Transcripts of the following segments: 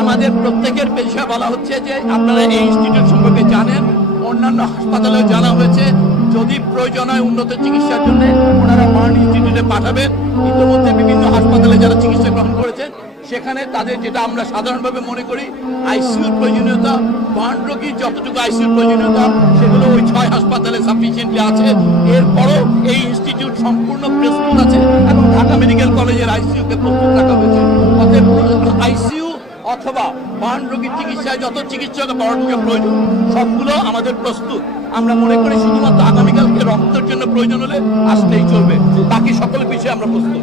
আমাদের প্রত্যেকের পেশা বলা হচ্ছে যে আপনারা এই ইনস্টিটিউট সম্পর্কে জানেন, অন্যান্য হাসপাতালেও জানা হয়েছে। যদি প্রয়োজন হয় উন্নত চিকিৎসার জন্য ওনারা বার্ন ইনস্টিটিউটে পাঠাবেন। ইতিমধ্যে বিভিন্ন হাসপাতালে যারা চিকিৎসা গ্রহণ করেছেন সেখানে তাদের যেটা আমরা সাধারণভাবে মনে করি আইসিইউর প্রয়োজনীয়তা, বার্ন রোগীর যতটুকু আইসিইউর প্রয়োজনীয়তা সেগুলো ওই 6 হাসপাতালে সাফিসিয়েন্টলি আছে। এরপরও এই ইনস্টিটিউট সম্পূর্ণ প্রস্তুত আছে এবং ঢাকা মেডিকেল কলেজের আইসিইউকে প্রস্তুত রাখা হয়েছে। অতএব আইসিইউ অথবা বার্ন রোগীর চিকিৎসায় যত চিকিৎসক প্রয়োজন সবগুলো আমাদের প্রস্তুত। আমরা মনে করি শুধুমাত্র আগামীকালকে রক্তের জন্য প্রয়োজন হলে আসলেই চলবে, বাকি সকল বিষয়ে আমরা প্রস্তুত।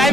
লাইভ